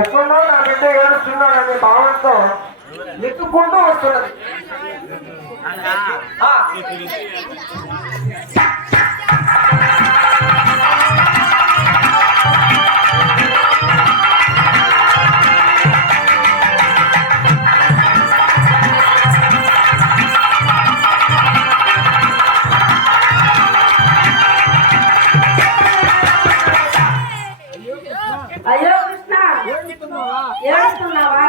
ఎక్కడో నా బిడ్డ ఏడుస్తున్నాడనే భావంతో ఎత్తుకుంటూ వస్తున్నది. అయ్యో కృష్ణ ఏడుస్తున్నావా?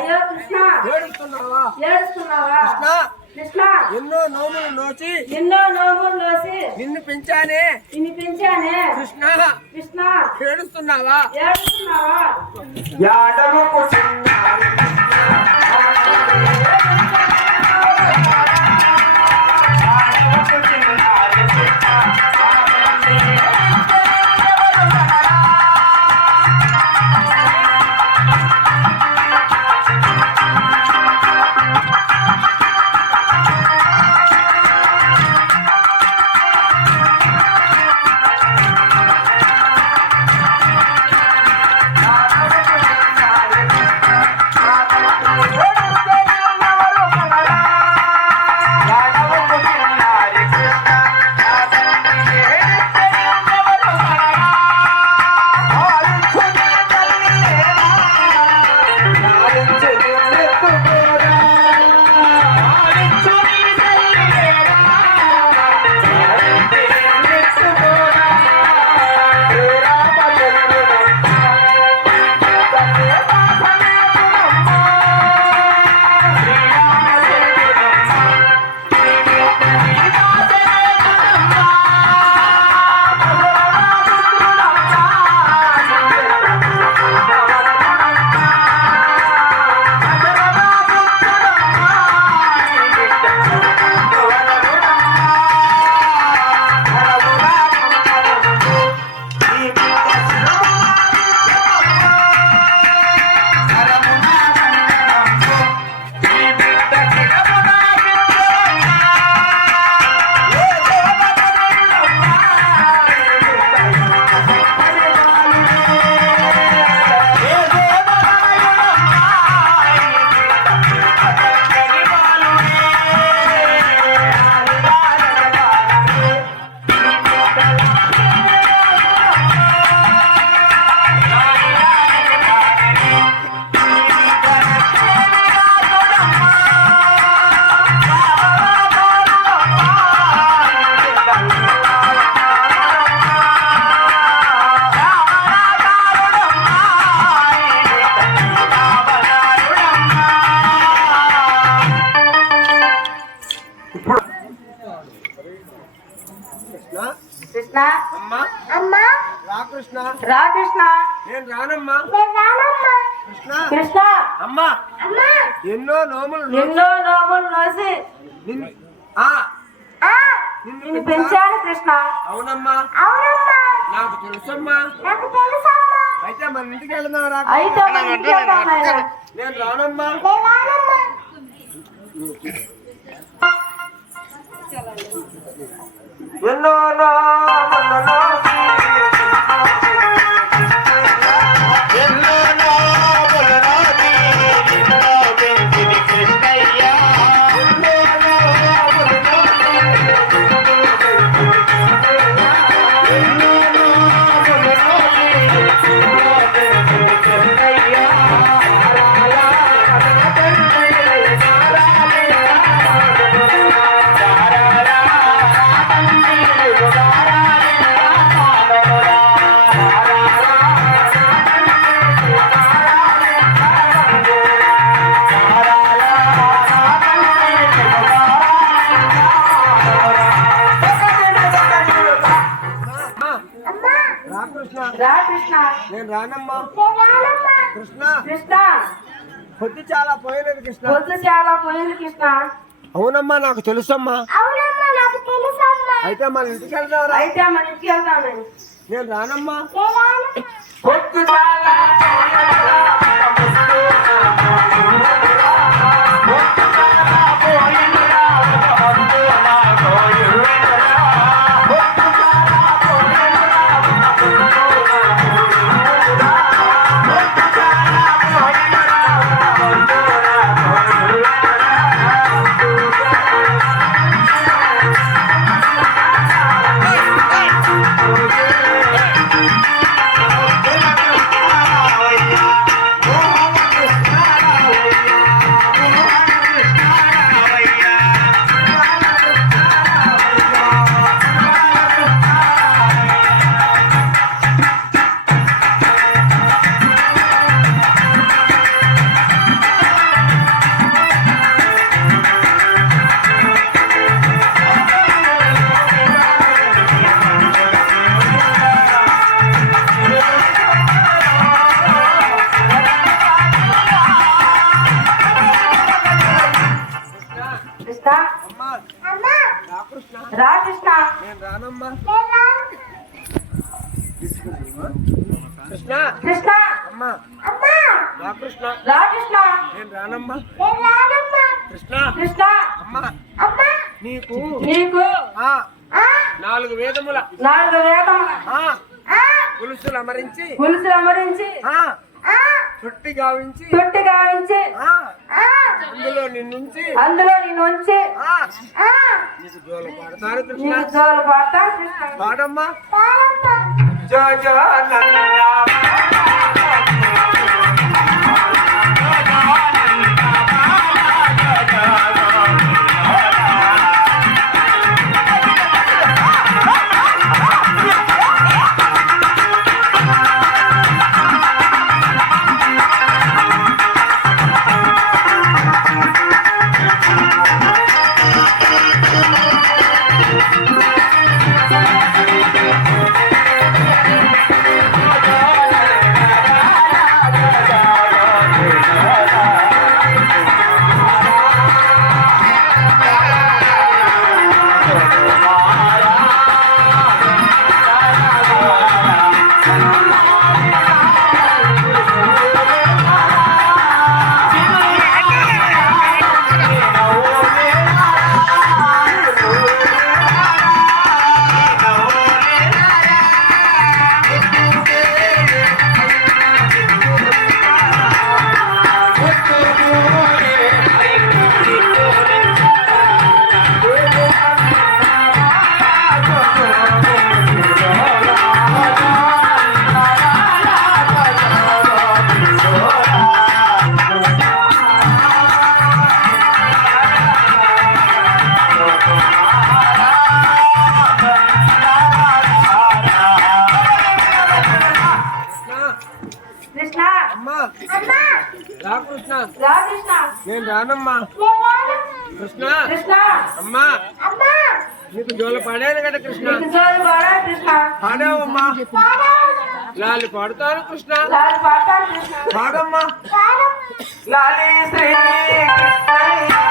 అయ్యో కృష్ణ ఏడుస్తున్నావా? కృష్ణ ఎన్నో నోములు నోచి నిన్ను పెంచానే కృష్ణ ఏడుస్తున్నావా? కృష్ణ రా కృష్ణ. నేను రానమ్మా కృష్ణ. అమ్మా ఎన్నో నోములు నోసి నిన్ను పెంచాను కృష్ణ. అవునమ్మా నాకు తెలుసమ్మా. అయితే మన ఇంటికి వెళ్దాం. నేను రానమ్మా. ఎన్నో నేను రానమ్మా కృష్ణ. పొద్దు చాలా పోయినది కృష్ణ. అవునమ్మా నాకు తెలుసమ్మా. అయితే మన ఇంటికి వెళ్దాం. నేను రానమ్మా. పొద్దు చాలా కృష్ణ కృష్ణ అమ్మా అమ్మా రా కృష్ణ రా కృష్ణ నేను రానమ్మా నేను రానమ్మా కృష్ణ కృష్ణ అమ్మా అమ్మా నీకు నీకు ఆ ఆ 4 వేదముల 4 వేదముల ఆ ఆ పులుసులు అమరించి పులుసులు అమరించి ఆ ఆ చుట్టి గావించి తొట్టి గావించి ఆ ఆ అందులో నిన్నుంచి అందులో నిన్ను ఉంచి ఆ ఆ నీకు జోల పాడతాను కృష్ణ నీకు జోలు పాడతా కృష్ణ పాడమ్మా పాడమ్మా జయ జయ నందరామ కృష్ణ అమ్మా అమ్మా రా కృష్ణ రా కృష్ణ నేను రానమ్మా నేను రానమ్మా కృష్ణ కృష్ణ అమ్మా అమ్మా నీకు జోల పాడాను కదా కృష్ణ నీకు జోలు పాడా కృష్ణ పాడావమ్మా పాడమ్మా లాలి పాడుతాను కృష్ణ లాలి పాడతాను కృష్ణ పాడమ్మా పాడమ్మా లాలి శ్రీ కృష్ణయ్య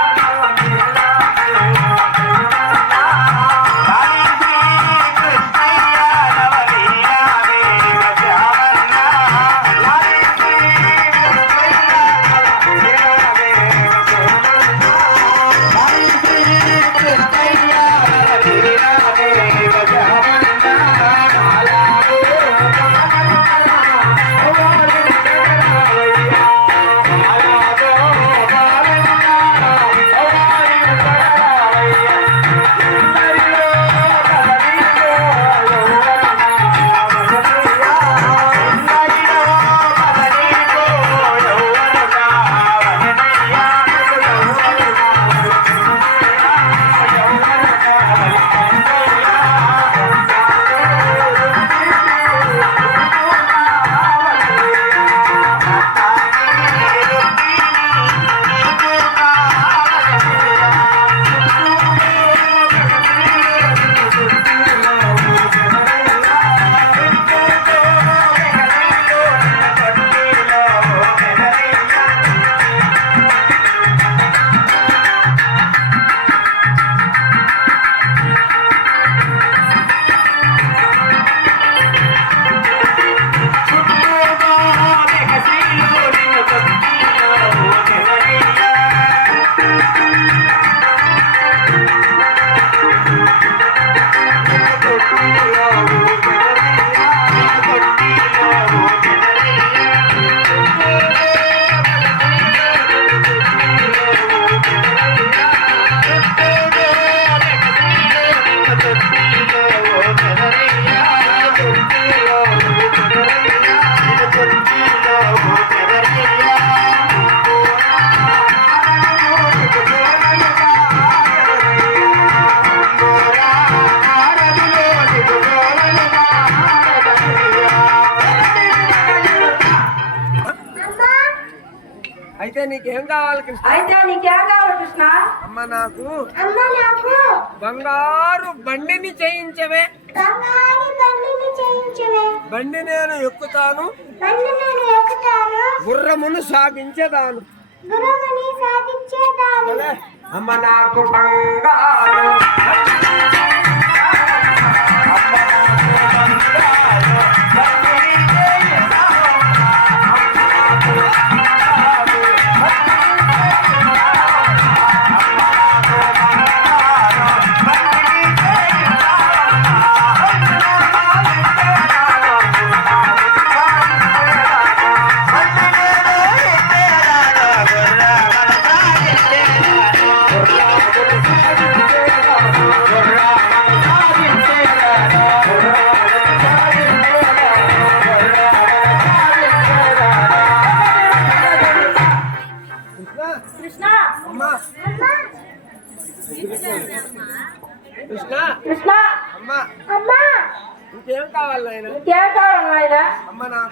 అయితే నీకేం కావాలి కృష్ణ అయితే నీకేం కావాలి కృష్ణ అమ్మ నాకు అమ్మా నాకు బంగారు బండిని చేయించవే బంగారు బండిని చేయించవే బండి నేను ఎక్కుతాను బండి నేను ఎక్కుతాను గుర్రమును సాగించేదాను గురువుని సాధించేదాను భలే. అమ్మ నాకు బంగారు అమ్మ నాకు బంగారు బండిని చేయించవే.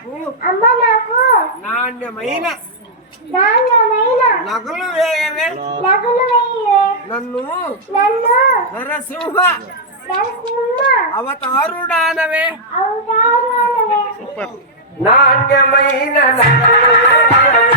నాకు అమ్మ నాకు నాణ్యమైన నాణ్యమైన నగలు వేయవే. నగలు వేయవే. నన్ను నన్ను నరసింహ నరసింహ అవతారుడానవే. అవతారాలవే. నాణ్యమైన నగలు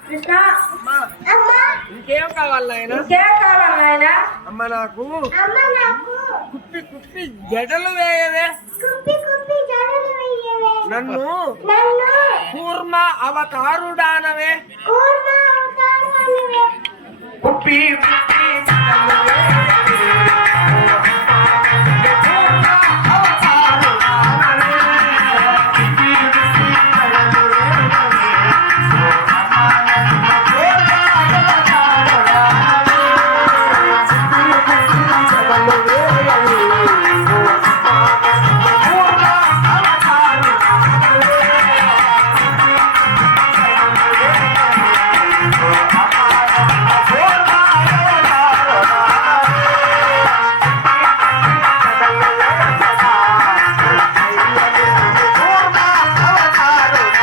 కృష్ణ అమ్మా, అమ్మ ఇంకేం కావాలి నాయన? ఇంకేం కావాలి నాయనా? అమ్మ నాకు అమ్మ నాకు కుప్పి కుప్పి జడలు వేయవే. కుప్పి కుప్పి జడలు వేయవే. నన్ను నన్ను కూర్మ అవతారుడానవే. కూర్మ అవతారాలవే. కుప్పి కుప్పి జడలు వేయవే. కూర్మ అవతారుడానవే.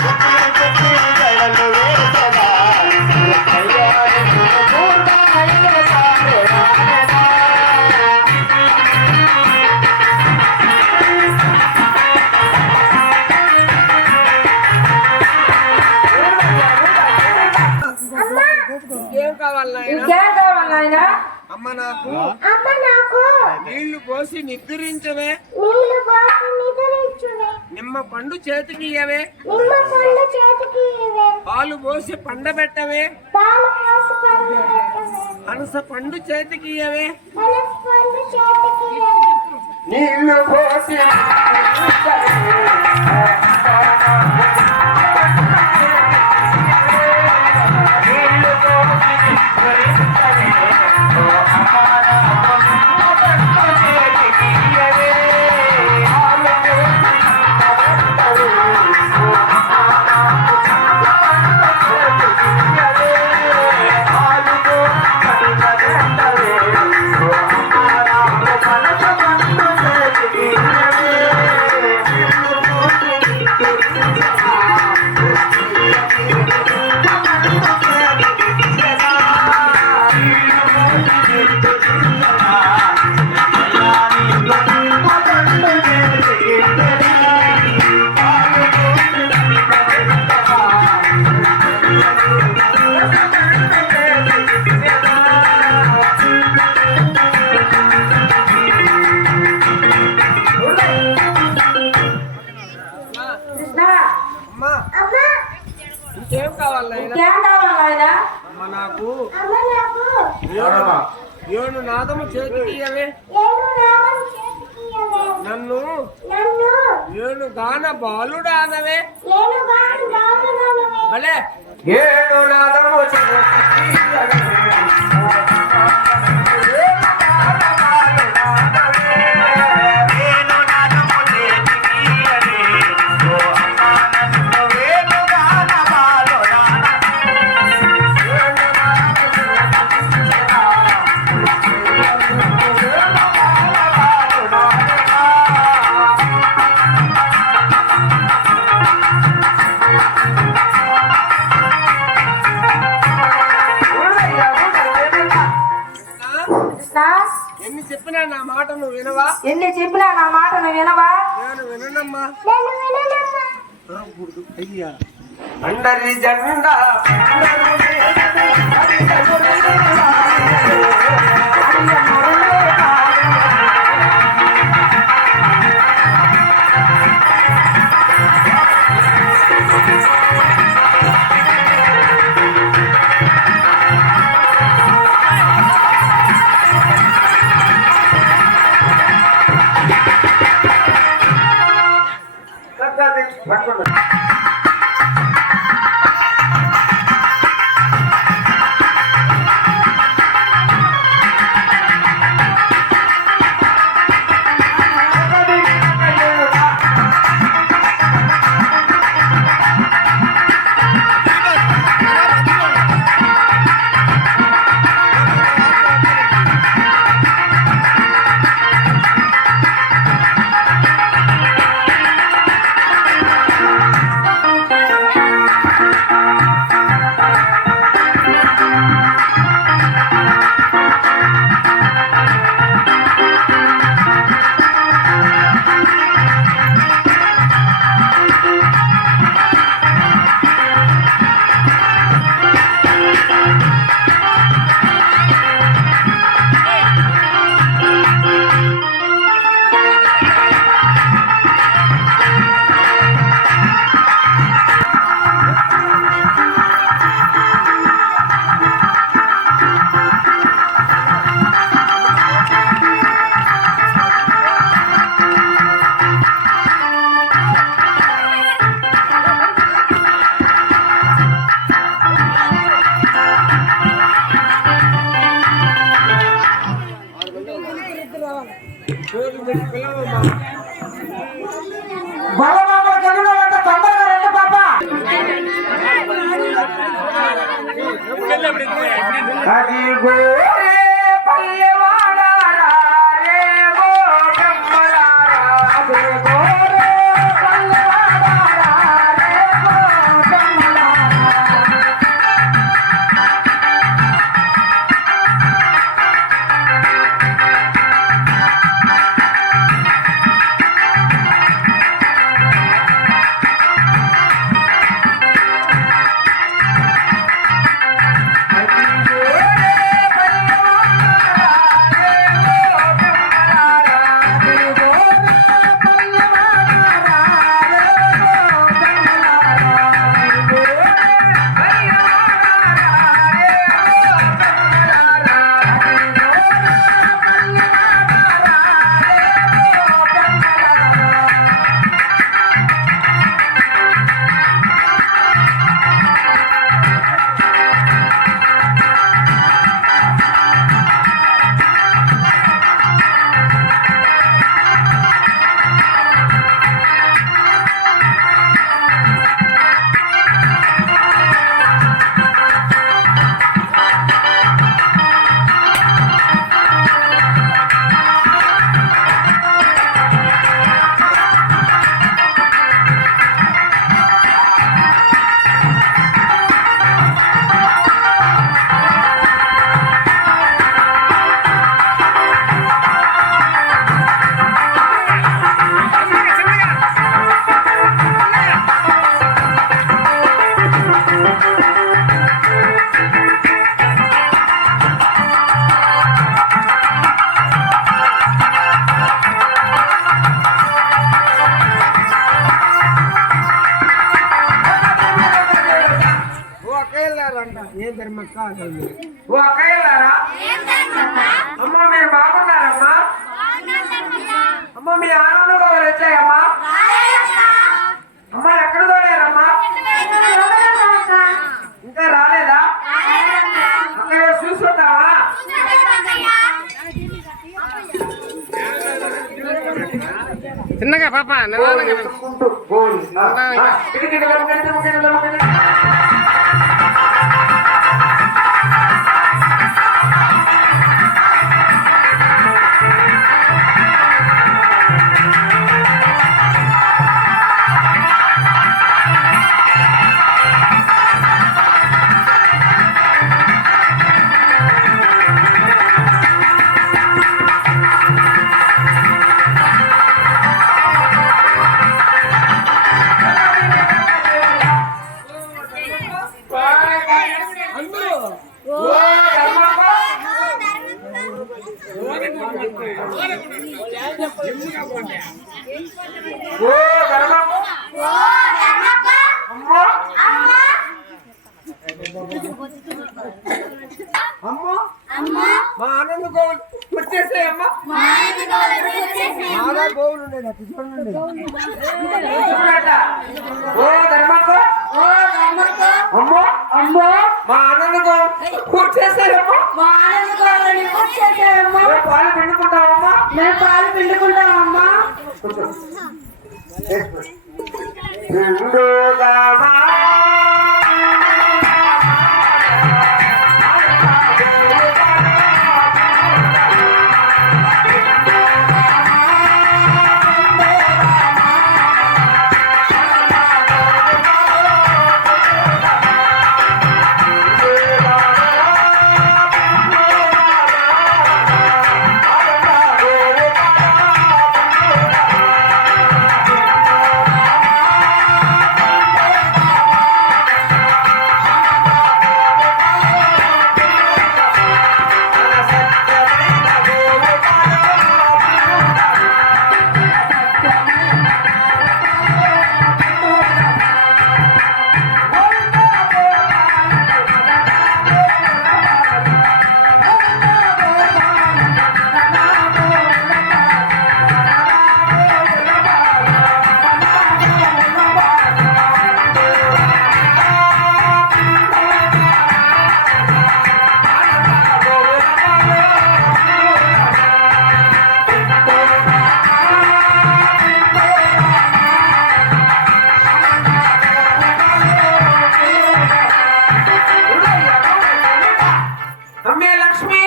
కుప్పి కుప్పి జడలు వేయవే. ఇంకేం కావాలి నాయన? ఇంకేం కావాలి నాయనా? అమ్మ నాకు అమ్మ నాకు నీళ్లు పోసి నిద్రించవే. నీళ్లు పోసి నిద్రించువే. నిమ్మ పండు చేతికి ఇయ్యవే. నిమ్మ పండు చేతికి ఇవ్వే. పాలు పోసి పండబెట్టవే. పాలు పోసి పండు పెట్టవే. అనస పండు చేతికి ఇయ్యవే. పనస పండు చేతికి ఇవ్వే. నీళ్లు పోసి కృష్ణ అమ్మా అమ్మ ఇంకేం కావాలి నాయన? ఇంకేం కావాలి నాయనా? అమ్మ నాకు అమ్మ నాకు ఏడు నాదము చేతికి ఇయ్యవే. ఏడు నాగం చేతికి ఇవ్వే. నన్ను నన్ను ఏడు గాన బాలుడానవే. ఏనుగాను బాలుగానవే. భలే ఏడు నాదము చేతికి ఇయ్యవే. ఎన్ని చెప్పినా నా మాట నువ్వు వినవా? ఎన్ని చెప్పినా నా మాట నువ్వు వినవా? నేను విననమ్మా. నేను విననమ్మా. అయ్యా అండరి జెండా అయ్యమ్మ పట్టుకోండి. అది గోరే పల్లెవాడారా రే గోడమ్మలారా అది గోరే పల్లెవాడారా రే గోడమ్మలారా ఏం ధర్మక్క ఓ అక్కయ్యలారా అమ్మ మీరు బాగున్నారమ్మా అమ్మ మీ ఆనందంగా వచ్చాయమ్మా అమ్మ ఎక్కడ తోడారమ్మా ఇంకా రాలేదా అక్కయ్య చూసుకుంటావా చిన్నగా పాప అమ్మో మా ఆనంద్ వచ్చేసాయమ్మా బాగా గోవులు ఉండేది అటు చూడండి. చూడట. ఓ ధర్మక్క ఓ ధర్మక్క అమ్మో అమ్మో మా ఆనందకు వచ్చేసాయమ్మా మా ఆనంద గోవులని వచ్చేసాయమ్మా పాలు పిండుకుంటావమ్మా మేము పాలు పిండుకుంటామమ్మా పిండుదామా అమ్మే లక్ష్మి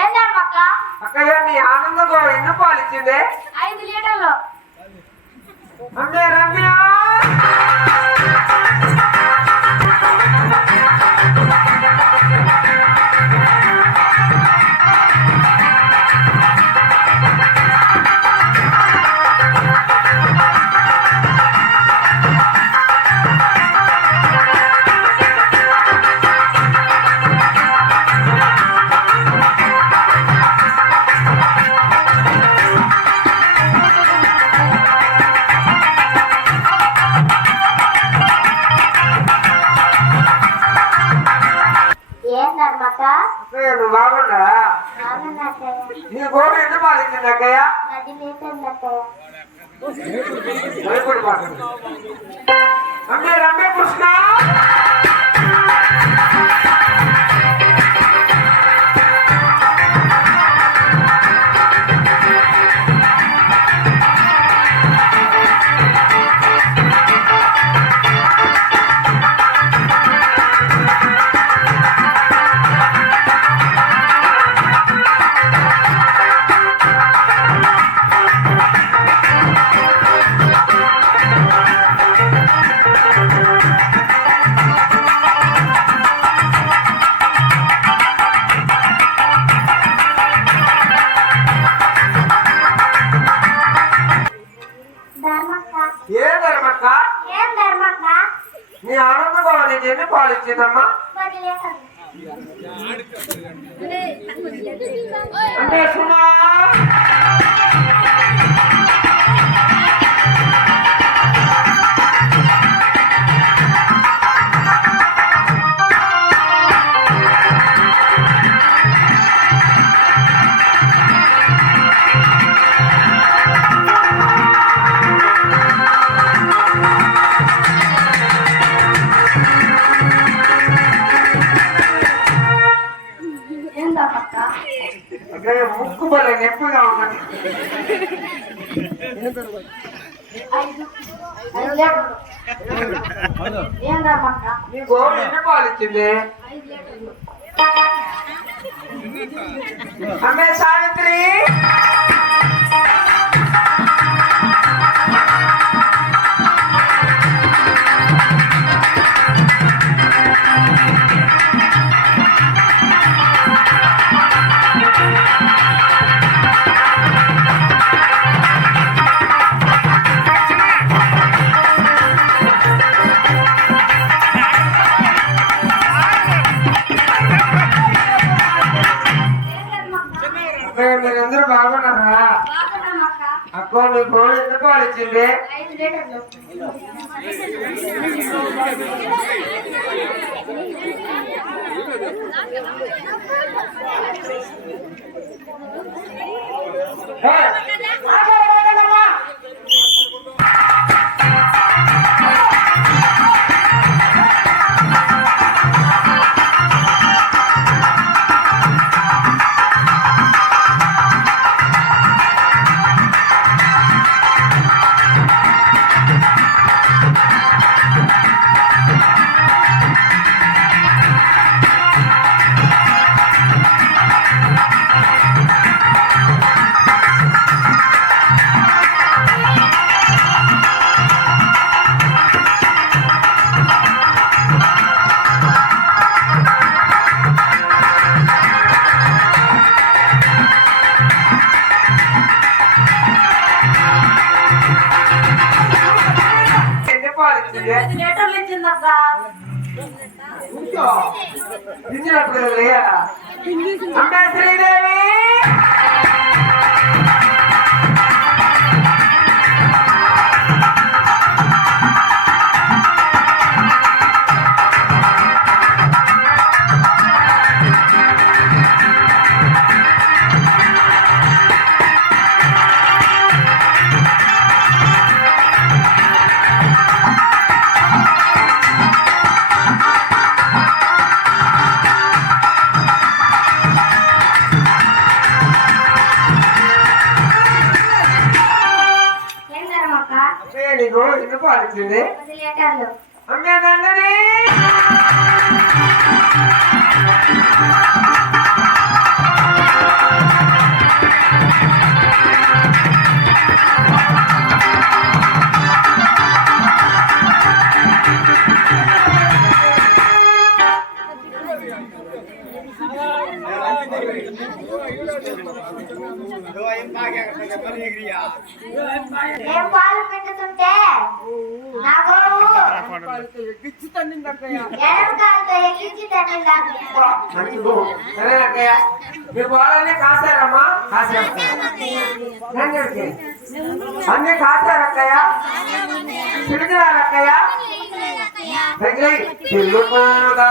ఏం ధర్మక్క అక్కయ్య నీ ఆనందకు ఎన్ని పాలు ఇచ్చింది 5 లీటర్లు అమ్మే రమ్య ఏం ధర్మక్క అక్కయ్య నువ్వు బాగుండా నీ గోడు ఎన్ని పాలు ఇచ్చింది అక్కయ్య 10 లీటర్లు అక్కయ్య భయపడి పాడు అమ్మే రమ్య కృష్ణ ధర్మక్క ఏ ధర్మక్క ఏం ధర్మక్క నీ ఆనందకు నీకు ఎన్ని పాలు ఇచ్చిందమ్మా 10 లీటర్లు అంటే సుమా ఏం ధర్మక్క అంటే ముక్కు బలే నొప్పిగా ఉన్నది 5 లీటర్లు ఏం ధర్మక్క నీ గోడు ఎన్ని పాలు ఇచ్చింది 5 లీటర్లు అమ్మే సావిత్రి పాలు ఇచ్చింది 5 లీటర్లు. మాట్లాడమ్మా. ఎన్ని పాలు ఇచ్చింది 5 లీటర్లు ఇచ్చిందక్క. కూర్చో. ఇచ్చినప్పుడు లేదా అమ్మే శ్రీదేవి ఏం ధరమక్క? అమ్మే నీకు ఎన్ని పాలు ఇచ్చింది 10 లీటర్లు. అమ్మే నందని ఏం పాలు పిండుతుంటే నా గోవు ఎక్కిచ్చి తన్నిందక్కయ్య. ఎడమ కాలుతో ఎక్కించి తన్నిందా. మంచిగు సరే అక్కయ్య మీ పాలన్నీ కాసారమ్మా కాసారు అన్ని కాసారక్కయ్య తిరిగినారక్కయ్య తిరుగుగా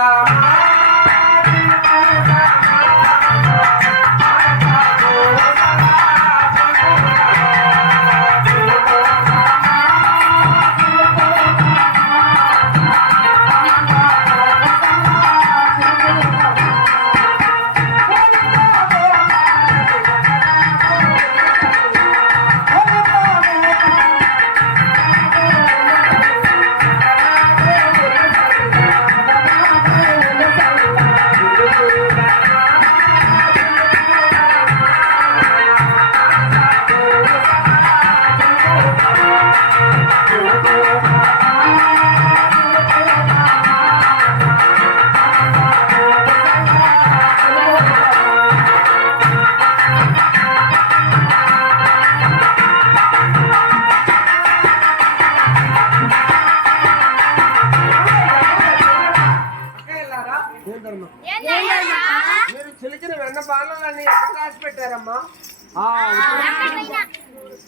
మీరు చిలికిన వెన్న బాణాలన్నీ ఎక్కడ రాసి పెట్టారమ్మా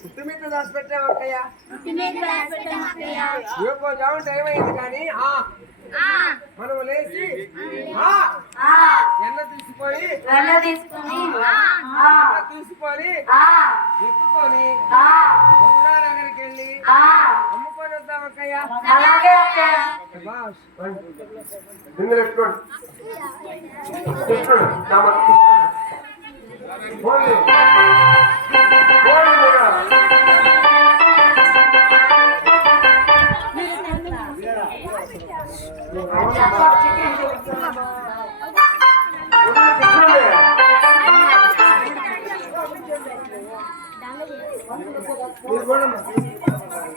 పుట్టి మీద రాసి పెట్టామక్కయ్య రేపు జాము టైం అయింది కానీ మనం లేచి ఎన్న తీసుకొని తీసుకొని తీసుకొని ఎత్తుకొని మధురా నగర్కి వెళ్ళి అమ్ముకొని వద్దామక్కయ్య అలాగే అక్క. ఇందులో పెట్టుకోండి కృష్ణుడు ఓన్లీ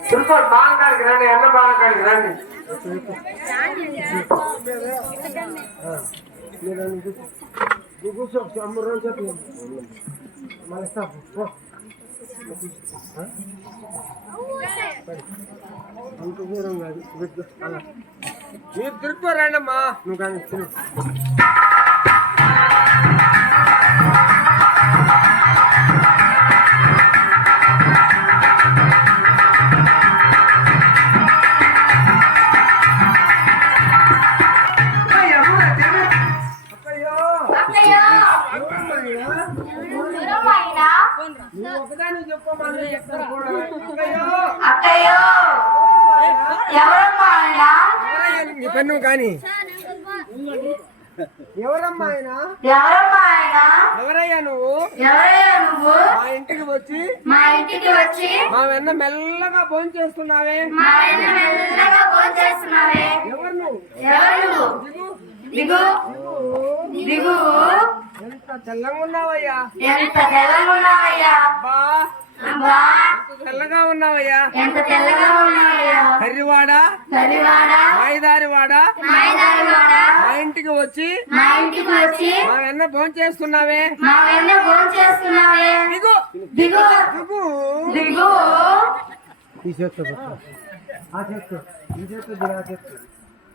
తిరుపతి బాగా రండి అన్న బాగా రండి కూర్చో అమ్మ రోజు చెప్పి మళ్ళీ అంత దూరం కాదు మీరు తిరుక్కోరండమ్మా నువ్వు కానీ చెప్పమని ఎక్కడ కూడా అక్కయ్యో అక్కయ్యో ఎవరమ్మా ఆయన ఎవరయ్యా నీ పెన్ను కానీ ఎవరమ్మా ఆయన ఎవరమ్మా ఆయన ఎవరయ్యా నువ్వు ఎవరయ్యా నువ్వు మా ఇంటికి వచ్చి మా ఇంటికి వచ్చి మా వెన్న మెల్లగా భోజనం చేస్తున్నావే మా ఆయన మెల్లగా భోంచేస్తున్నావే ఎవరు నువ్వు ఎవరు నువ్వు దిగు దిగు ఎంత తెల్లంగా ఉన్నావయ్యా ఎంత తెల్లగా ఉన్నావయ్యా అబ్బా అబ్బా ఎంత తెల్లగా ఉన్నావయ్యా ఎంత తెల్లగా ఉన్నావయ్యా కర్రివాడ చలివాడా మాయదారివాడ మాయదారివాడా మా ఇంటికి వచ్చి మా ఇంటికి వచ్చి మా వెన్న భోజనం చేస్తున్నావే మా వెన్న భోంచేస్తున్నావే దిగు దిగు దిగు దిగు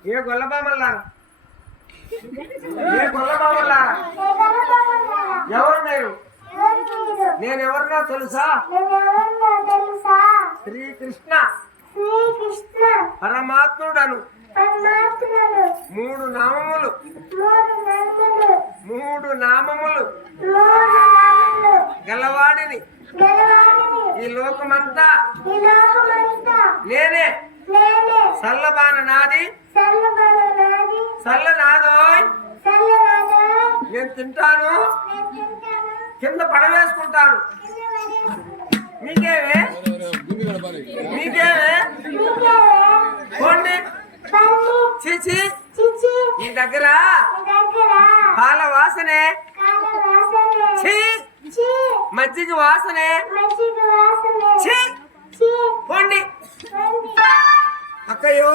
ఏ గొల్లబామల్లారా ఏ గొల్లబామల్లారా ఎవరు మీరు నేను ఎవరినా తెలుసా శ్రీకృష్ణ పరమాత్ముడను మూడు నామములు గలవాడిని ఈ లోకమంతా నేనే సల్లబాన నాది సల్ల నాదోయ్ నేను తింటాను కింద పడవేసుకుంటాను మీకేమే పోండి చీచి ఈ దగ్గర పాల వాసనే ఛీ మజ్జిగ వాసనే ఛీ పోండి అక్కయ్యో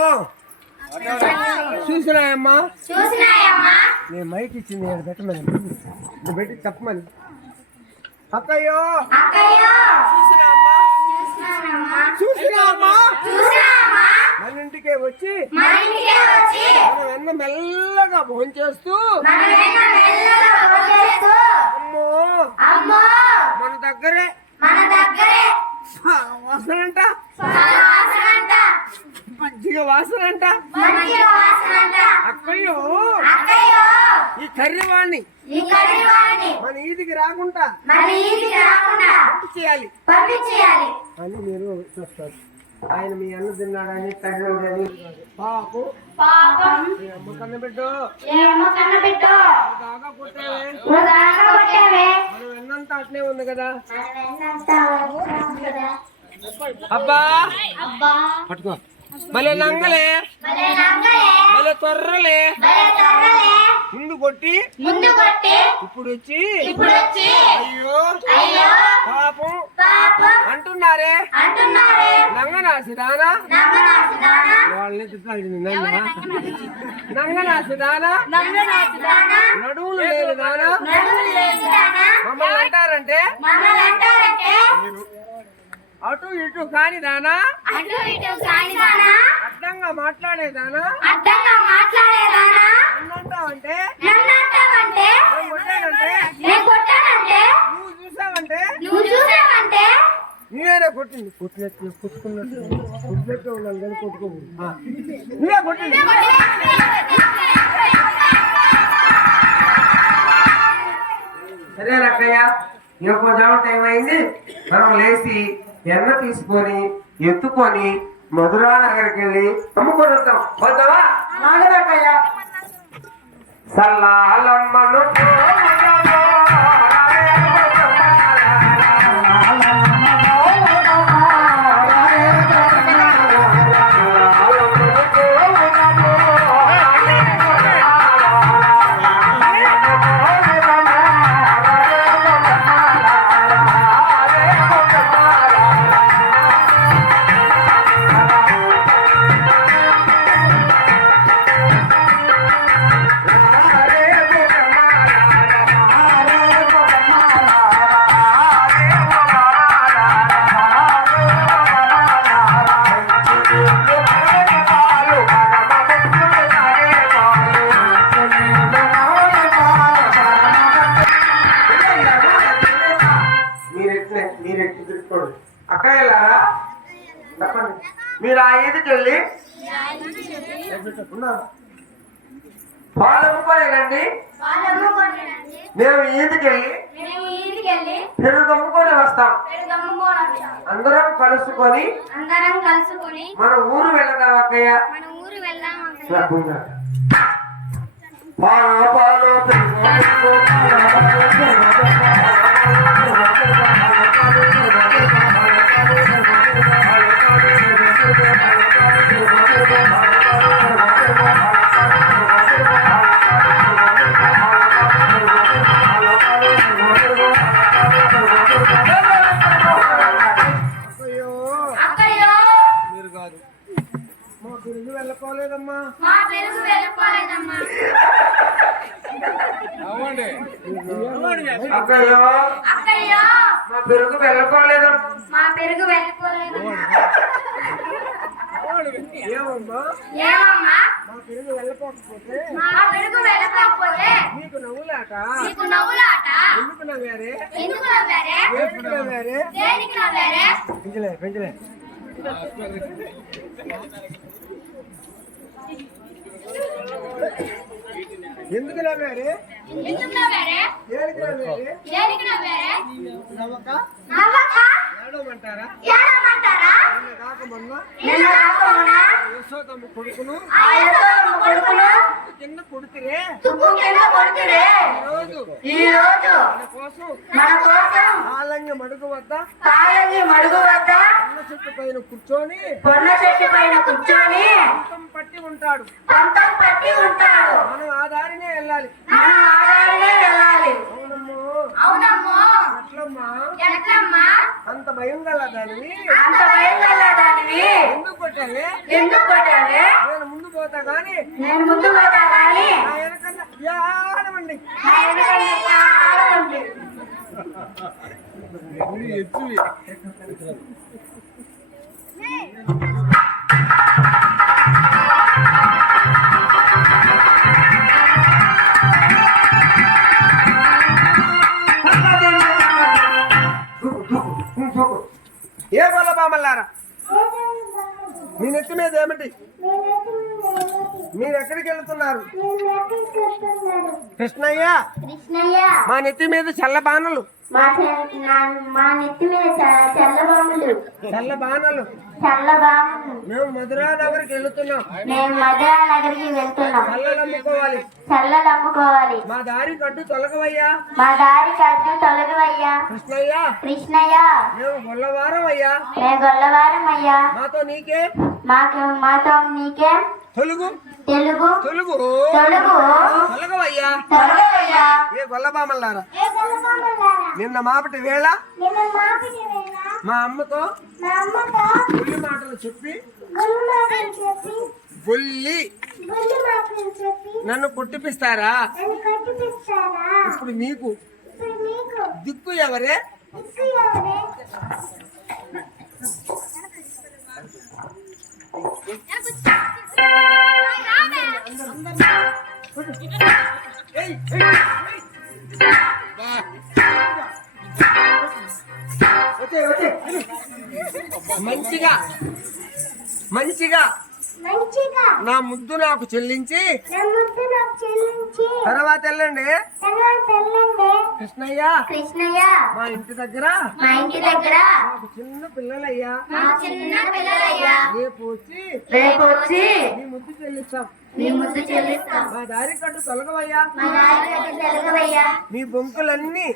చూసినాయమ్మా చూసినాయమ్మా నేను మైక్ ఇచ్చింది పెట్టమని నువ్వు పెట్టి చెప్పమని అక్కయ్యో అక్కయ్యో చూసినామ్మా చూసినానమ్మా చూసినామ్మా చూసినామా మన ఇంటికే వచ్చి మన ఇంటికే వచ్చి మన వెన్న మెల్లగా భోంచేస్తూ మన వెన్న మెల్లగా భోంచేస్తూ అమ్మో అమ్మో మన దగ్గరే మన దగ్గరే వాసనంట వాసనంట మజ్జిగ వాసనంట మజ్జిగ వాసనంట అక్కయ్యో అక్కయ్యో ఈ కర్రీవాణ్ణి ఈ కర్రీవాణ్ణి మన ఈదికి రాకుండా మన ఇంటికి రాకుండా చేయాలి పంపించేయాలి అని మీరు చూస్తారు ఆయన మీ అన్న తిన్నాడని తగ్గని పాపు పాపం మీ అమ్మ కన్నబిడ్డు ఏమో కన్నబిడ్డో దాకా కొట్టావే నువ్వు దాకా కొట్టావే మనం వెన్నంతా అట్లే ఉంది కదా మన వెన్నంతా వచ్చాము కదా అబ్బా అబ్బా పట్టుకో భలే నంగలే భలే నంగలే భలే తొర్రలే భలే తొర్రలే ముందు కొట్టి ముందు కొట్టి ఇప్పుడు వచ్చి ఇప్పుడు వచ్చి అయ్యో అయ్యో పాపం పాపం అంటున్నారే అంటున్నారే నంగనాసిదానా నంగనాచుదానా వాళ్ళని తిట్టాలి నంగనాసిదానా నంగనాచుదానా నడువులు లేదు దానా నడుములు లేచుదానా మమ్మల్ని అంటారంటే మమ్మల్ని అంటారంటే అటు ఇటు కాని దానా అటు ఇటు కానిదానా అడ్డంగా మాట్లాడేదానా అడ్డంగా మాట్లాడేదానా అన్నంటావంటే నన్నంటావంటే నేను కొట్టానంటే నేను కొట్టానంటే నువ్వు చూసావంటే నువ్వు చూసావంటే నేనే కొట్టింది కొట్టినట్టు కొట్టుకున్నట్టు ఉండాలి కానీ కొట్టుకోకూడదు నువ్వే కొట్టింది సరే రక్కయ్య ఇంకో జామ టైం అయింది మనం లేచి ఎన్న తీసుకొని ఎత్తుకొని మధురా నగర్కి వెళ్ళి అమ్ముకొని వద్దాం వద్దావా నాగరక్కయ్య సల్లాలమ్మను అక్కయ్యలారా చెప్పండి మీరు ఆ ఈదికి వెళ్ళి పాలు అమ్ముకోలేదండి మేము ఈదికి వెళ్ళి వెళ్ళి పెరుగు దమ్ముకొని వస్తాం. పెరుగు దమ్ముకొని వచ్చాం. అందరం కలుసుకొని అందరం కలుసుకొని మన ఊరు వెళ్దాం అక్కయ్య. మన ఊరు వెళ్దాం అక్కయ్య. పాలు పాలు పెరుగు అక్కయ్యో అక్కయ్యో మీరు కాదు మా పెరుగు వెళ్ళకోలేదమ్మా. మా పెరుగు వెళ్ళిపోలేదమ్మా. అక్కయ్యో అక్కయ్యో మా పెరుగు వెళ్ళకోలేదు. మా పెరుగు వెళ్ళిపోలేదమ్మా. ఏమమ్మా ఏమమ్మా మా పెరుగు వెళ్ళకపోకపోతే మా పెరుగు వెళ్ళకపోతే నీకు నవ్వులాట. నీకు నవ్వులాట. ఎందుకు నవ్వారే? ఎందుకు నవ్వారే? ఎందుకు నవ్వారే? దేనికి నవ్వారే? పెంచలే పెంచలే ఎందుకు నవ్వారే? ఎందుకు నవ్వారే? దేనికి నవ్వారే? దేనికి నవ్వారే? నవ్వక నవ్వక ఏడవమంటారా? ఏడవమంటారా? నిన్న కాక మొన్న నిన్న కాకుండా యశోదమ్మ కొడుకును ఆ యశోదమ్మ కొడుకును కింద కొడుతురే. తుప్పు కింద కొడుతురే. ఈ రోజు మన కోసం ఆలంగ మడుగు వద్ద తాళంగి మడుగు వద్ద అన్న చెట్టు పైన కూర్చొని పొన్న చెట్టు పైన కూర్చొని పంతం పట్టి ఉంటాడు. పంతం పట్టి ఉంటాడు. మనం ఆ దారినే వెళ్ళాలి. మనం ఆడాలనే వెళ్ళాలి. అవునమ్మో అవునమ్మో అట్లమ్మా ఎట్లమ్మా అంత భయం గల దానివి అంత భయం దానివి ఎందుకు కొట్టాలి? ఎందుకు కొట్టావే? నేను ముందు పోతా గాని నేను ముందు పోతా గాని నా వెనకన్నా యాడమండి. నా వెనకాలే ఆడవండి. ఏ గొల్ల బామల్లారా మీ నెత్తి మీద ఏమిటి? మీరు ఎక్కడికి వెళ్తున్నారు? కృష్ణయ్య కృష్ణయ్య మా నెత్తి మీద చల్ల బాణలు మా నెత్తి మీద చల్లబాములు చల్ల బాణలు చల్లబాములు. మేము మధురా నగర్కి వెళ్తున్నాం. మేము మధురా నగరికి వెళ్తున్నాం. చల్లలు అమ్ముకోవాలి. చల్లలు అమ్ముకోవాలి. మా దారి కట్టు తొలగవయ్యా. మా దారి కట్టు తొలగవయ్యా. కృష్ణయ్య కృష్ణయ్య మేము గొల్లవారం అయ్యా. మేము గొల్లవారం అయ్యా. మాతో నీకే మాతో నీకే తొలుగు తెలుగు తొలుగు తొలుగు తొలగవయ్యా. తొలగవయ్యా. ఏ గొల్లబామల్లారా నిన్న మాపటి వేళ మా అమ్మతో బొల్లి మాటలు చెప్పి బొల్లి నన్ను కొట్టిపిస్తారా? ఇప్పుడు మీకు దిక్కు ఎవరే? ఏయ్, ఏయ్, ఏయ్. వచ్చే వచ్చే మంచిగా మంచిగా నా ముద్దు నాకు చెల్లించి తర్వాత వెళ్ళండి. కృష్ణయ్య కృష్ణయ్య మా ఇంటి దగ్గర మా ఇంటి దగ్గర నాకు చిన్న పిల్లలయ్యా. మా చిన్న పిల్లలయ్యా. రేపు వచ్చి రేపు వచ్చి నీ ముద్దు చెల్లిస్తాం. నీ ముద్దు చెల్లిస్తాం. మా దారి కట్టు తొలగవయ్యా. మా దారి కట్టు తొలగవయ్యా. నీ బొంకులన్నీ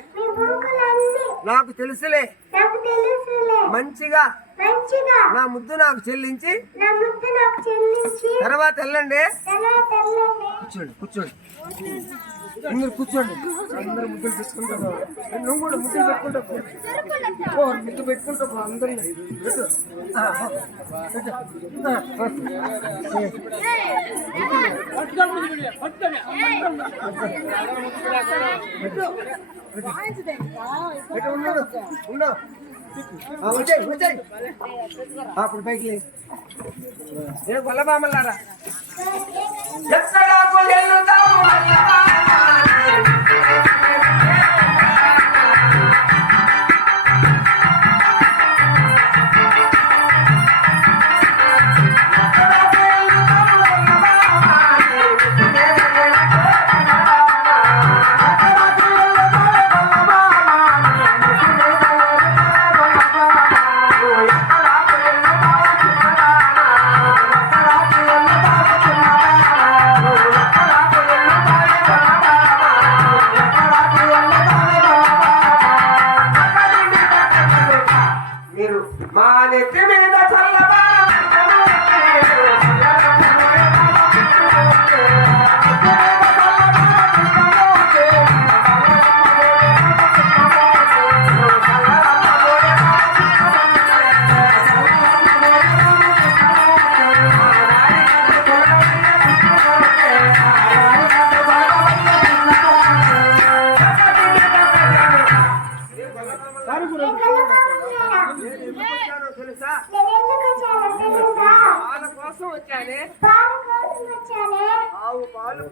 నాకు తెలుసులే. మంచిగా నా ముద్దు నాకు చెల్లించి తర్వాత వెళ్ళండి. కూర్చోండి కూర్చోండి అందరు కూర్చోండి. అందరు ముద్దులు పెట్టుకుంటారు. నువ్వు కూడా ముద్దులు పెట్టుకుంటావు. ముద్దు పెట్టుకుంటావు అందరినీ పెట్టు. ఉండవు వచ్చాయి వచ్చాయి అప్పుడు పైకి లేదు. ఏ గొల్లబామల్లారా ఎక్కడా కొల్లెలుతావు అయ్యా.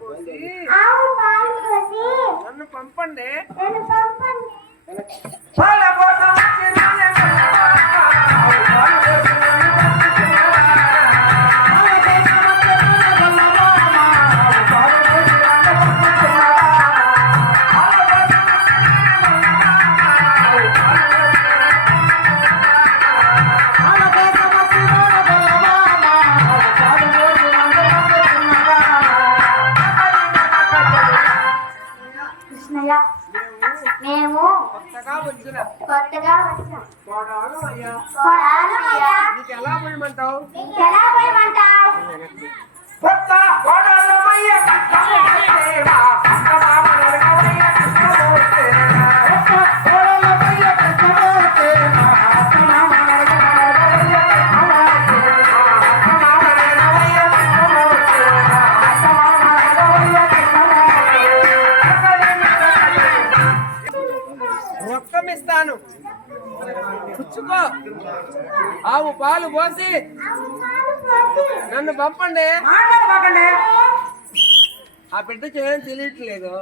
పోసి ఆవు పాలు పోసి నన్ను పంపండి. నన్ను పంపండి. పాల కోసం వచ్చిన కృష్ణయ్య, మేము కొత్తగా వచ్చిన కొత్తగా వచ్చాం. కోడాలు అయ్యా, కొడాలు అయ్యా, నీకు ఎలా పోయమంటావు? నీకు ఎలా పోయమంటావు? కొత్త కోడలమయ్య కృష్ణమూర్తేవా కృష్ణమామనరగమయ్య కృష్ణమూర్తేవా కోడలమయ్య కృష్ణమూర్తేవా కృష్ణమామనరగమయ్య కృష్ణమూర్తేవా రొక్కం ఇస్తాను, పుచ్చుకో. ఆవు పాలు పోసి నన్ను పంపండి. మాట్లాడబాకండి. ఆ బిడ్డ చేయని తెలియట్లేదు.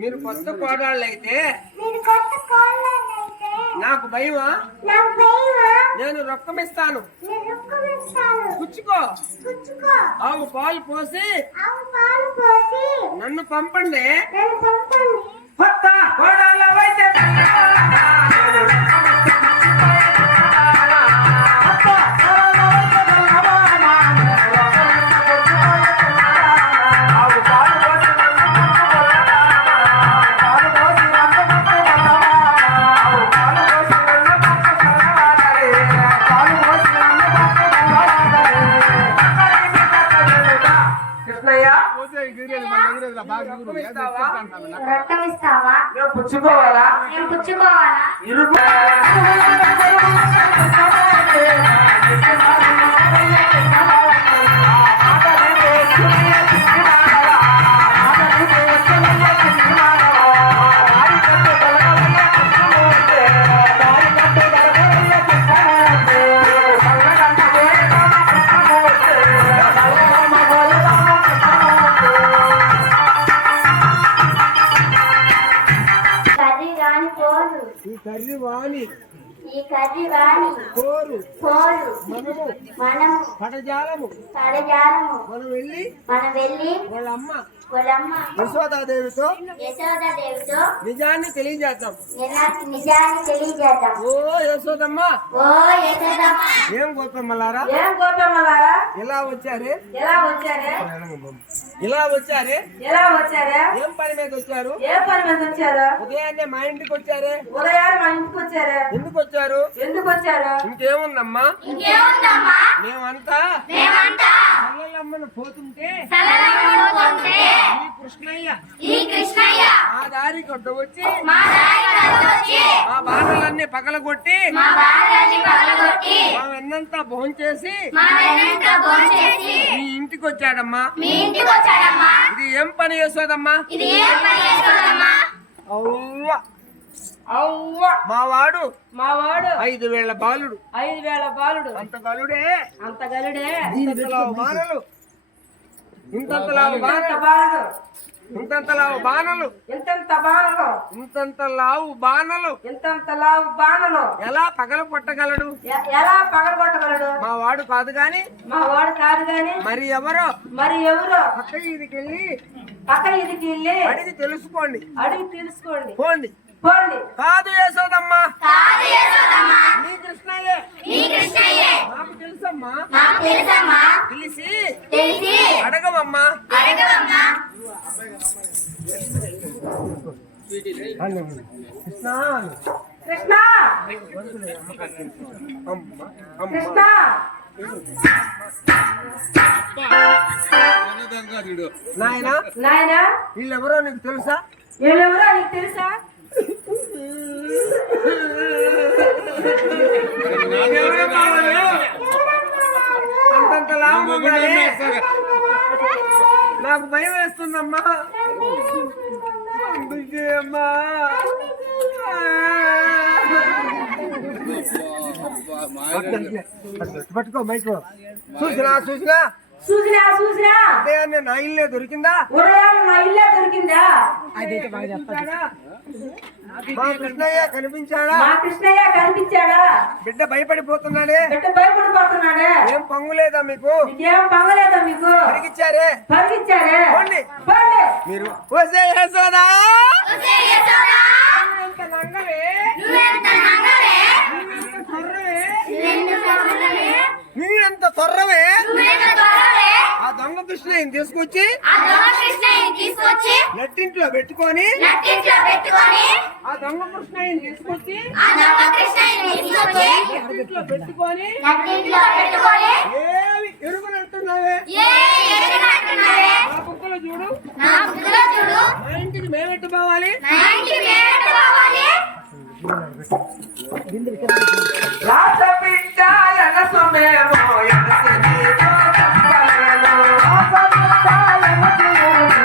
మీరు కొత్త కోడాళ్ళు అయితే మీరు కొత్త కోళ్ళనైతే నాకు భయమా? నాకు భయమా? నేను రొక్కం ఇస్తాను, నేను రుక్కుమిస్తాను. పుచ్చుకో. పుచ్చుకో. ఆవు పాలు పోసి ఆవు పాలు పోసి నన్ను పంపండి. నన్ను పంపండి. కొత్త కోడలమైతే కృష్ణయ్య రక్తం ఇస్తావా? నేను పుచ్చుకోవాలా? నేను పుచ్చుకోవాలా? ఇరుగు కర్రీ రాని పోరు, ఈ కర్రీ వాణి ఈ కర్రీ రాని కోరు పోరు, మనము మనం పడజాలము. పడజాలము. మనం వెళ్ళి వాళ్ళ అమ్మ వాళ్ళమ్మ యశోదాదేవితో యశోదాదేవితో నిజాన్ని తెలియజేద్దాం. నిజాన్ని తెలియజేద్దాం. ఓ యశోదమ్మ, ఓ యశోదమ్మ, ఏం గోపమ్మలారా ఏం గోపమ్మలారా ఇలా వచ్చారే? ఎలా వచ్చారే? ఇలా వచ్చారే? ఎలా వచ్చారే? ఏం పని మీద వచ్చారు? ఏ పని మీద వచ్చారు? ఉదయాన్నే మా ఇంటికి వచ్చారే? ఉదయాన్నే మా ఇంటికి వచ్చారు. ఎందుకు వచ్చారు? ఎందుకు వచ్చారు? ఇంకేముందమ్మా, ఇంకేముందమ్మా? మేమంతా మేమంతా చల్లమ్మను పోతుంటే సలహా ఈ కృష్ణయ్య ఆ దారి కొట్ట వచ్చి మా దారికి వచ్చి మా బాణలన్నీ పగలగొట్టి మా బాధలన్నీ పగలగొట్టి మా వెన్నంతా భోంచేసి మా వెన్నంతా భోంచేసి మీ ఇంటికి వచ్చాడమ్మా. మీ ఇంటికి వచ్చాడమ్మా. ఇది ఏం పని చేసేదమ్మా? ఇది ఏం పని చేస్తుందమ్మా? అవ్వ అవ్వ మావాడు మావాడు 5,000 బాలుడు. 5,000 బాలుడు. అంత గలుడే, అంత గలుడే. ఇంతంతలావు బాణలు, ఇంతంతలావు ఇంత బాణలు, బాలుడు. ఇంతంతలావు బాణలు, ఇంతంత బాణలు. ఇంతంతలావు బాణలు ఇంతంత లావు బాణలు. ఎలా పగల కొట్టగలడు? ఎలా పగలగొట్టగలడు? మా వాడు కాదు గాని మా వాడు కాదు గాని మరి ఎవరో మరి ఎవరు? పక్క ఇదికెళ్ళి పక్కన ఇదికి వెళ్ళి అడిగి తెలుసుకోండి. అడిగి తెలుసుకోండి. పోండి. పోండి. కాదు యశోదమ్మా, కాదు యశోదమ్మా, నీ కృష్ణయ్యే, నీ కృష్ణయ్యే నాకు తెలుసమ్మా. నాకు తెలుసమ్మా. తెలిసి తెలిసి అడగమమ్మా. అడగవమ్మా. కృష్ణ కృష్ణ అమ్మ అమ్మ కృష్ణ నాయనా, నాయనా వీళ్ళెవరో నీకు తెలుసా? వీళ్ళెవరో నీకు తెలుసా? అంతంత లాభం ఉన్నారే. నాకు భయం వేస్తుందమ్మా. అందుకే అమ్మా. పట్టుకో మైకు. చూసినా చూసినా చూసినా ఉదయాన్నే నా ఇల్లే దొరికిందా? ఉదయాలు నా ఇల్లే దొరికిందా? మా కృష్ణయ్య కనిపించాడా? మా కృష్ణయ్య కనిపించాడా? బిడ్డ భయపడిపోతున్నాడే. బిడ్డ భయపడిపోతున్నాడే. ఏం పంగులేదా మీకు? నీకేం పగలేదా మీకు? పరిగిచ్చారే పరిగిచ్చారే. పోండి. పోండి. మీరు వసే యశోదా ఒసే యశోదా ఎంత నంగవే, నువ్వెంత నంగవే తొర్రవే, నువ్వెంత నంగవే నీవెంత తొర్రవే. నువ్వెంత త్వరవే ఆ దొంగ కృష్ణయ్యని తీసుకొచ్చి ఆ దొంగ కృష్ణయ్యని తీసుకొచ్చి నెట్టింట్లో పెట్టుకొని నట్టింట్లో పెట్టుకొని ఆ దొంగ కృష్ణయ్యని తీసుకొచ్చి ఆ దొంగ కృష్ణయ్యని తీసుకొచ్చి నెట్టింట్లో పెట్టుకొని నట్టింట్లో పెట్టుకొని ఏమి ఎరుగునంటున్నావే. ఏ ఎరగనట్టున్నావే నా కుక్కలు చూడు, నా బుద్ధిలో చూడు మా ఇంటికి మేమెట్టు పోవాలి. నా ఇంటికి మేమెట్ట కావాలి రాజబిడ్డాయన సుమేమో ఎనసి నీతో చెప్పలేను. రాజబిడ్డాయన సుమేమో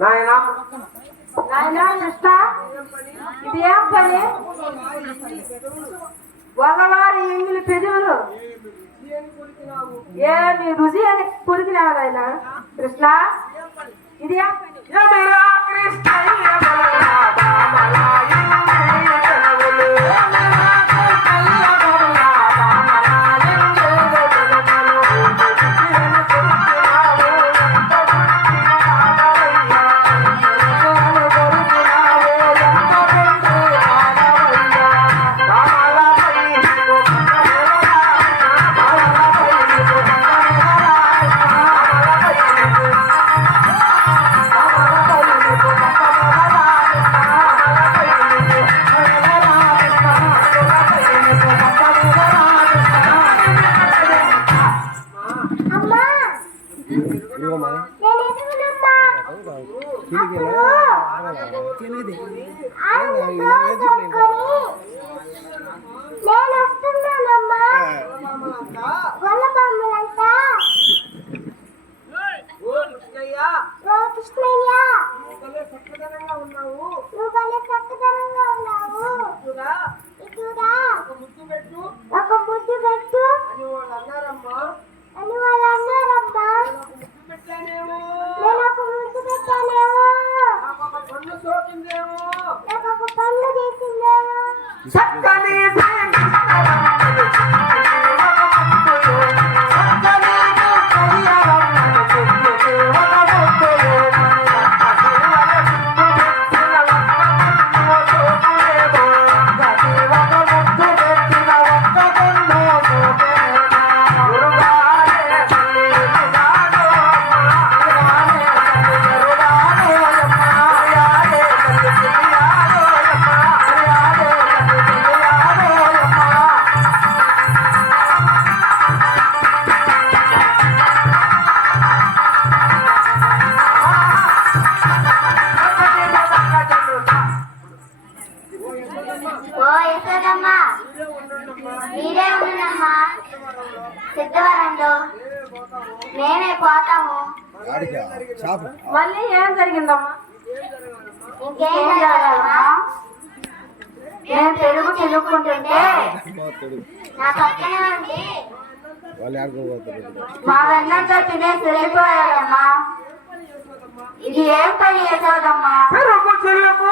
నాయనా కృష్ణ, ఇది ఏం పని? వల్లవారి ఎంగిలి పెదవులు ఏమి రుచి అని కొరికినావు నాయన కృష్ణ. ఇది ఏం పని? ఎమిరా కృష్ణయ్య బలరా బామలాయి జనములు. ఎమిరా కృష్ణయ్య బలరా బామలాయి జనములు. ఎన కొరికినావు ఎంత కొరికినావయ్యా. ఎన కొరికినావు ఎంత కొరికినావయ్యా. బామలపై నీకు బంధమేలా, బామలపై నీకు బంధమేలా, బామలపై నీకు ఒక ముద్దు పెట్టు అని వాళ్ళు అన్నారమ్మా. నేను ఒక ముద్దు పెట్టానేమో, నాకు ఒక పనులు చేసిందేమో. చక్కని గురుగారే మళ్ళీ ఏం జరిగిందమ్మా? ఇంకేం జరగాలమ్మా? నేను తెలుగు చదువుకుంటుంటే నా పక్కనే ఉంది మా వెన్నంతా తినేసి వెళ్ళిపోయాడమ్మా. ఇది ఏం పని చేసాదమ్మా? పెరుగు చిలుకు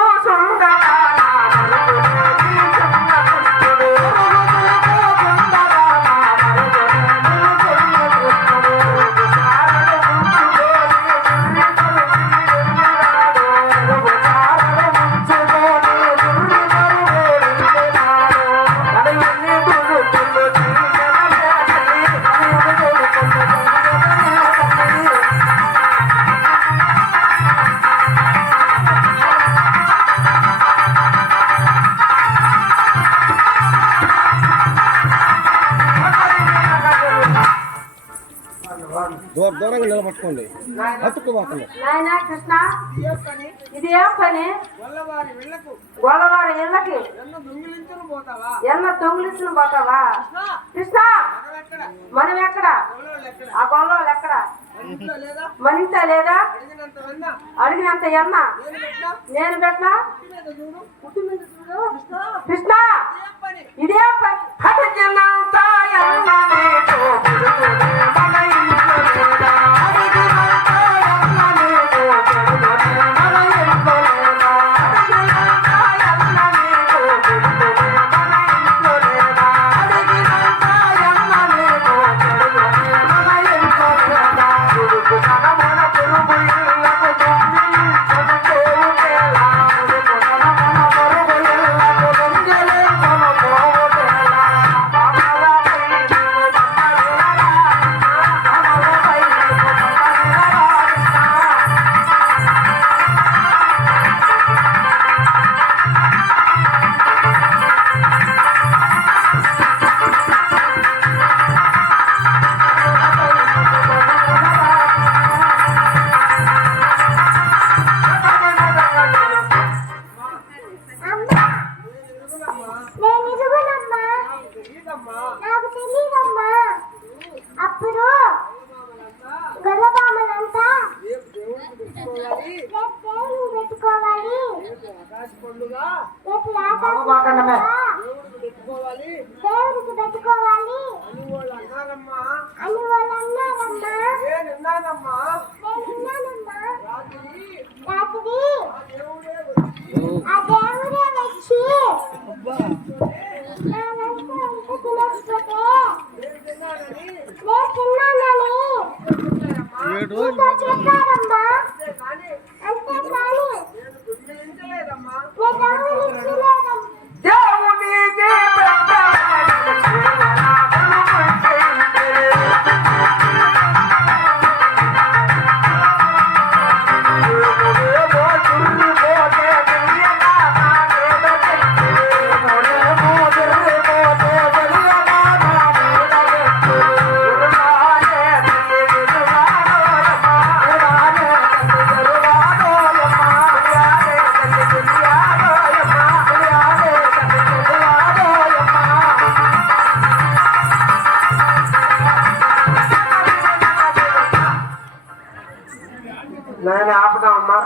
దూరంగా నిలబట్టుకోండి. హత్తుకోవాలి. నాయనా కృష్ణ, ఇది ఏం పని? గోళ్ళవారి ఇళ్ళకి ఎన్న దొంగిలించుకుని పోతావా? కృష్ణ, మనం ఎక్కడ? ఆ గొల్లవాళ్ళు ఎక్కడ? మన ఇంట్లో లేదా? అడిగినంత ఎన్న నేను పెట్టినా? కృష్ణ, ఇదేం పని? నాకు తెలియదమ్మా. అప్పుడు గొల్లబామలంతా దేవుడిని పెట్టుకోవాలి, రేపు దేవుడికి పెట్టుకోవాలి అని వాళ్ళు అన్నారమ్మా. నేనున్నానమ్మా. రాత్రి ఆ దేవుడే వచ్చి చెప్పారమ్మా. అంతేకాని నేను ఆపుదామమ్మా.